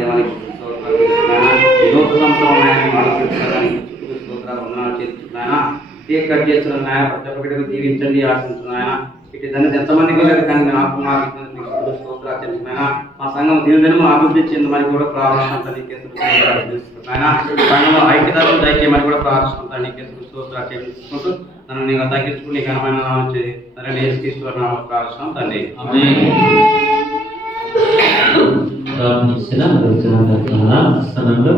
దేవానికి స్తోత్రాలు చెల్లిస్తున్నాను. ఈ నూతన సంవత్సరం ఆలోచించడానికి స్తోత్రాలు వందనాలు చేస్తున్నాను. కేక్ కట్ చేస్తున్నాను, ప్రతి ఒక్కరికి దీవించండి, ఆశిస్తున్నాను. ఇటు దాన్ని ఎంతమందికి లేదు కానీ నాకు స్తోత్రాలు తెలుస్తున్నాను. మా సంఘం దినదినము అభివృద్ధి చెందమని కూడా ప్రార్థన సంఘంలో ఐక్యతను దయచేయమని కూడా ప్రార్థిస్తున్నాను. నీకే స్తోత్రాలు చెల్లించుకుంటూ నన్ను నీకు తగ్గించుకుని ఘనమైన సరే తీసుకున్న ప్రార్థన తండ్రి. స్థానంలో